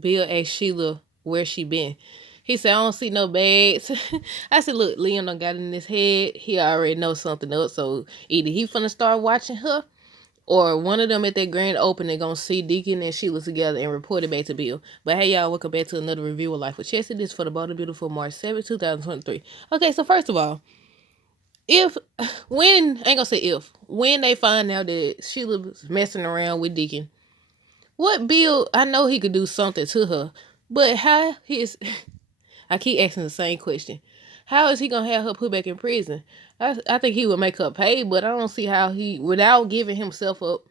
Bill asked Sheila where she been. He said, I don't see no bags. I said, look, Leon done got in his head. He already knows something else. So either he finna start watching her, or one of them at that grand opening gonna see Deacon and Sheila together and report it back to Bill. But hey, y'all, welcome back to another review of Life with Chelsea. This is for the Bold and Beautiful March 7th, 2023. Okay, so first of all, when they find out that Sheila was messing around with Deacon, what Bill, I know he could do something to her, but how his, I keep asking the same question. How is he gonna have her put back in prison? I think he would make her pay, but I don't see how he, without giving himself up,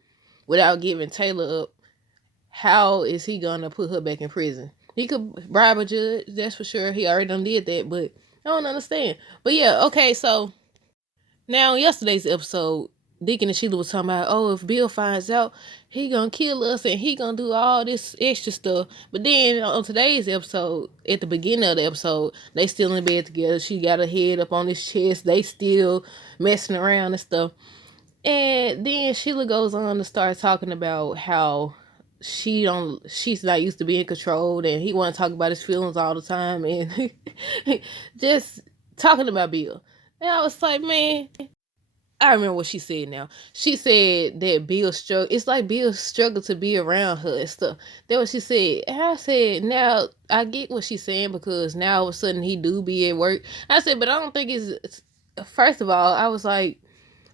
without giving Taylor up, how is he gonna put her back in prison? He could bribe a judge, that's for sure. He already done did that, but I don't understand. But yeah, okay, so now yesterday's episode, Deacon and Sheila was talking about, oh, if Bill finds out, he gonna kill us and he gonna do all this extra stuff. But then on today's episode, at the beginning of the episode, they still in bed together. She got her head up on his chest. They still messing around and stuff. And then Sheila goes on to start talking about how she's not used to being controlled, and he want to talk about his feelings all the time, and just talking about Bill. And I was like, man, I remember what she said now. She said that Bill struggle. It's like Bill struggled to be around her and stuff. That's what she said. And I said, now I get what she's saying, because now all of a sudden he do be at work. I said, but I don't think it's, first of all, I was like,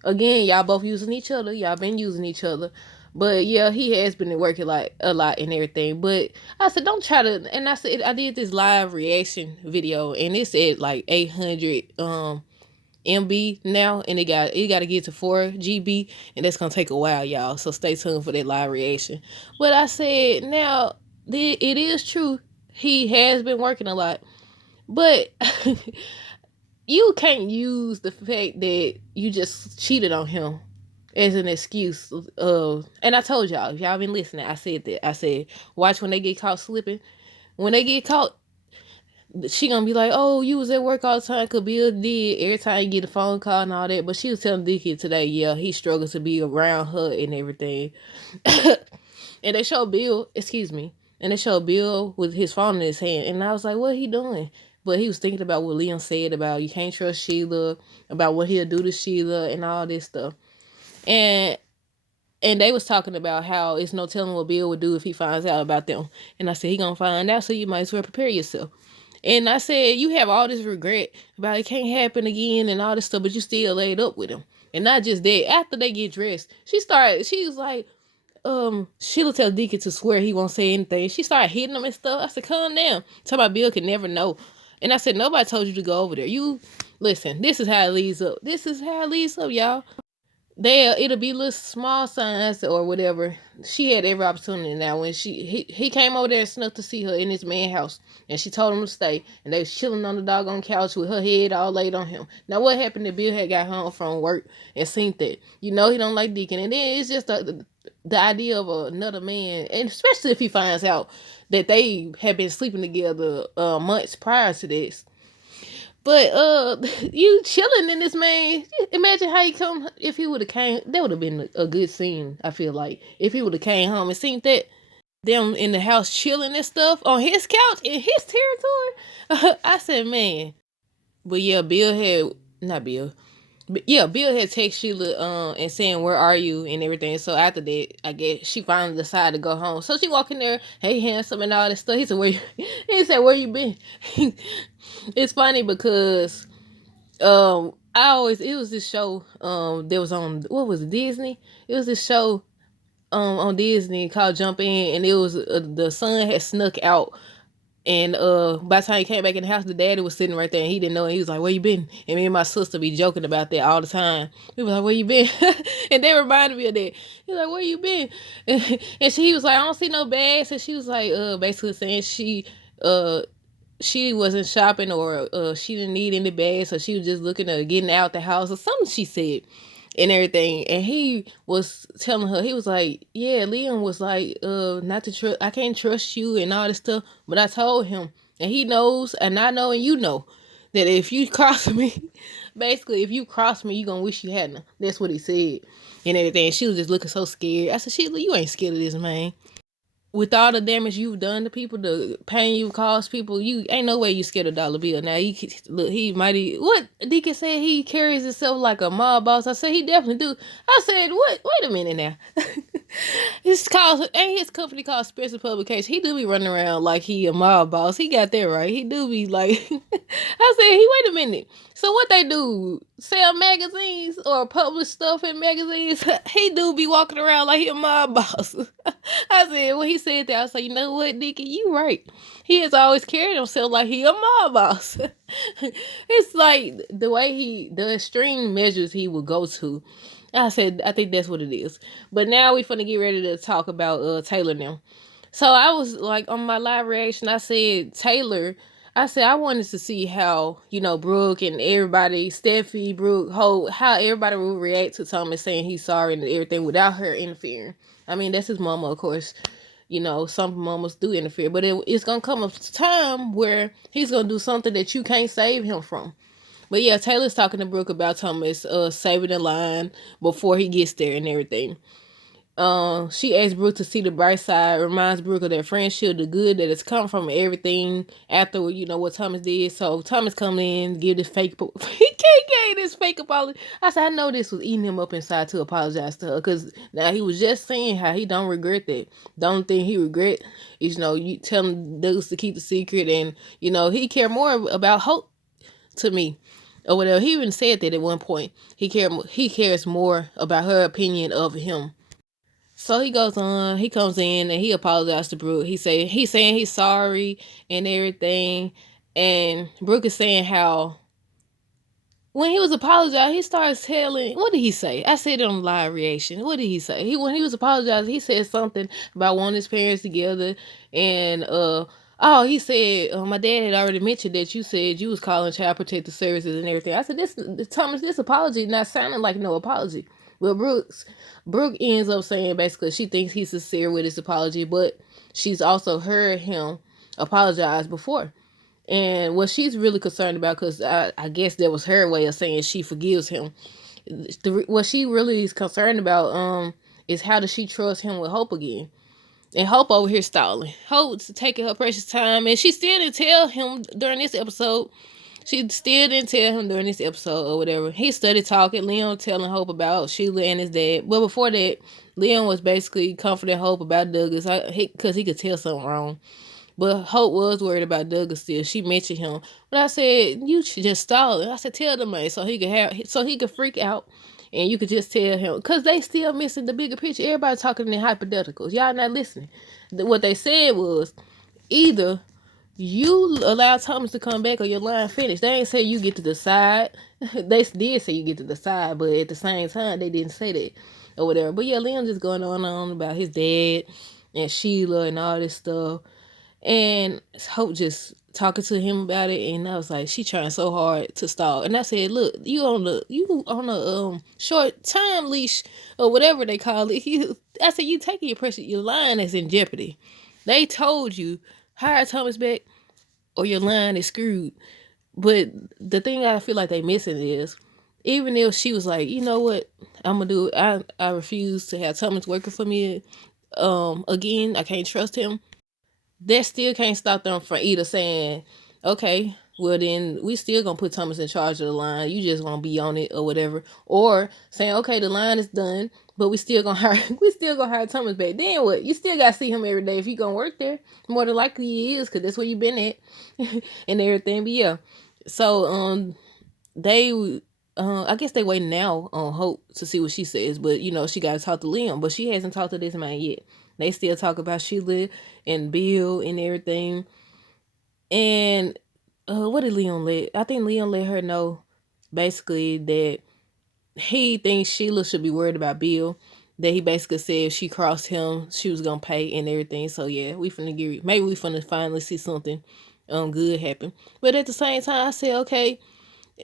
again, y'all both using each other. Y'all been using each other. But yeah, he has been working like a lot and everything. But I said, don't try to. And I said, I did this live reaction video, and it said like 800 MB now, and it got to get to 4 GB, and that's gonna take a while, y'all. So stay tuned for that live reaction. But I said, now it is true. He has been working a lot, but you can't use the fact that you just cheated on him as an excuse of, and I told y'all, if y'all been listening, I said that. I said, watch when they get caught slipping. When they get caught, she gonna be like, oh, you was at work all the time, cause Bill did every time you get a phone call and all that. But she was telling Dickie today, yeah, he struggles to be around her and everything. And they show Bill, and they show Bill with his phone in his hand, and I was like, what he doing? But he was thinking about what Leon said about you can't trust Sheila, about what he'll do to Sheila and all this stuff. And they was talking about how it's no telling what Bill would do if he finds out about them. And I said, he gonna find out, so you might as well prepare yourself. And I said, you have all this regret about it can't happen again and all this stuff, but you still laid up with him. And not just that, after they get dressed, she was like, Sheila tell Deacon to swear he won't say anything. She started hitting him and stuff. I said, calm down. Talk about Bill can never know. And I said, nobody told you to go over there. You, listen, this is how it leads up. This is how it leads up, y'all. It'll be little small signs or whatever. She had every opportunity. Now when he came over there and snuck to see her in his man's house, and she told him to stay, and they was chilling on the doggone couch with her head all laid on him. Now what happened if Bill had got home from work and seen that? You know he don't like Deacon, and then it's just the idea of another man, and especially if he finds out that they had been sleeping together months prior to this. But you chilling in this man. Imagine how he come if he would have came. That would have been a good scene. I feel like if he would have came home and seen that them in the house chilling and stuff on his couch in his territory. I said, man. But yeah, Bill had text Sheila and saying, where are you and everything. So after that, I guess she finally decided to go home. So she walk in there, hey, handsome and all that stuff. He said, where you been? It's funny because it was this show that was on, what was it, Disney? It was this show on Disney called Jump In, and it was the son had snuck out. And by the time he came back in the house, the daddy was sitting right there, and he didn't know. And he was like, where you been? And me and my sister be joking about that all the time. We was like, where you been? And they reminded me of that. He was like, where you been? And she was like, I don't see no bags. And she was like, basically saying she wasn't shopping, or she didn't need any bags, so she was just looking at getting out the house or something she said and everything. And he was telling her, he was like, yeah, Liam was like, not to trust, I can't trust you and all this stuff. But I told him, and he knows, and I know, and you know, that if you cross me, basically, if you cross me, you gonna wish you hadn't. That's what he said and everything. She was just looking so scared. I said, Sheila, you ain't scared of this man. with all the damage you've done to people, the pain you've caused people, you ain't no way you scared of dollar bill. Now look, he mighty. What Deacon said, he carries himself like a mob boss. I said he definitely do. I said, what? Wait a minute now. It's called, ain't his company called Special Publication. He do be running around like he a mob boss. He got that right. He do be like. I said, wait a minute. So what they do? Sell magazines or publish stuff in magazines? He do be walking around like he a mob boss. I said, when he said that, I was like, you know what, Dickie, you right. He has always carried himself like he a mob boss. It's like the extreme measures he would go to. I said, I think that's what it is. But now we finna get ready to talk about Taylor now. So I was like, on my live reaction, I said, Taylor, I said, I wanted to see how, Brooke and everybody, Steffi, Brooke, Hope, how everybody will react to Thomas saying he's sorry and everything without her interfering. I mean, that's his mama, of course. Some mamas do interfere, but it's going to come a time where he's going to do something that you can't save him from. But yeah, Taylor's talking to Brooke about Thomas saving the line before he gets there and everything. She asks Brooke to see the bright side, reminds Brooke of their friendship, the good that has come from everything after, what Thomas did. So Thomas come in, give this fake, he gave this fake apology. I said, I know this was eating him up inside to apologize to her, because now he was just saying how he don't regret that. The only thing he regret is, you telling Douglas to keep the secret, and, he care more about Hope to me. Or whatever. He even said that at one point. He cares more about her opinion of him. So he goes on, he comes in and he apologized to Brooke. He's saying he's sorry and everything. And Brooke is saying how when he was apologizing, he starts telling, what did he say? I said it on live reaction. What did he say? When he was apologizing, he said something about wanting his parents together. And he said, my dad had already mentioned that you said you was calling Child Protective Services and everything. I said, Thomas, this apology not sounding like no apology. Well, Brooke ends up saying basically she thinks he's sincere with his apology, but she's also heard him apologize before. And what she's really concerned about, because I guess that was her way of saying she forgives him. What she really is concerned about is how does she trust him with Hope again? And Hope over here stalling. Hope's taking her precious time, and she still didn't tell him during this episode. Or whatever. He started talking, Leon telling Hope about Sheila and his dad. But before that, Leon was basically comforting Hope about Douglas because he could tell something wrong. But Hope was worried about Douglas still. She mentioned him. But I said, you should just stall it. I said, tell the man so he could freak out. And you could just tell him. Because they still missing the bigger picture. Everybody talking in hypotheticals. Y'all not listening. What they said was, either you allow Thomas to come back or your line finished. They ain't say you get to decide. They did say you get to decide, but at the same time, they didn't say that or whatever. But yeah, Leon just going on about his dad and Sheila and all this stuff. And Hope just talking to him about it, and I was like, she trying so hard to stall. And I said, look, you on a short time leash or whatever they call it. I said, you taking your line is in jeopardy. They told you hire Thomas back or your line is screwed. But the thing I feel like they missing is, even if she was like, you know what, I'm gonna do it. I refuse to have Thomas working for me again. I can't trust him. That still can't stop them from either saying, okay, well then we still gonna put Thomas in charge of the line. You just gonna be on it or whatever. Or saying, okay, the line is done, but we still gonna hire Thomas back. Then what? You still gotta see him every day if you gonna work there. More than likely he is, because that's where you been at and everything. But yeah. So they I guess they waiting now on Hope to see what she says, but she gotta talk to Liam, but she hasn't talked to this man yet. They still talk about Sheila and Bill and everything. And what did Leon let? I think Leon let her know basically that he thinks Sheila should be worried about Bill. That he basically said if she crossed him, she was gonna pay and everything. So yeah, maybe we finna finally see something good happen. But at the same time, I said, okay,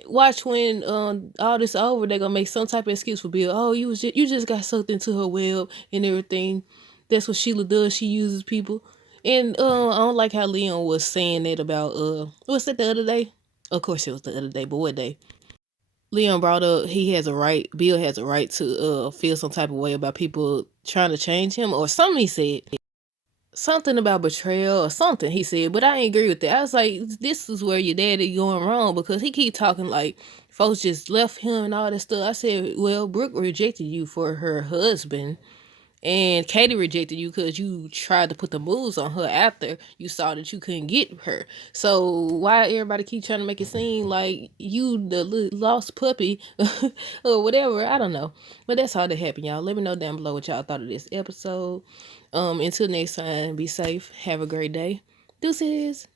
watch when all this over, they're gonna make some type of excuse for Bill. Oh, you just got sucked into her web and everything. That's what Sheila does. She uses people. And I don't like how Leon was saying that about what's that the other day? Of course it was the other day, but what day? Leon brought up Bill has a right to feel some type of way about people trying to change him or something he said. something about betrayal or something he said, but I ain't agree with that. I was like, this is where your daddy going wrong, because he keep talking like folks just left him and all that stuff. I said, well, Brooke rejected you for her husband, and Katie rejected you because you tried to put the moves on her after you saw that you couldn't get her. So why everybody keep trying to make it seem like you the lost puppy or whatever? I don't know. But that's all that happened, y'all. Let me know down below what y'all thought of this episode. Until next time, be safe. Have a great day. Deuces.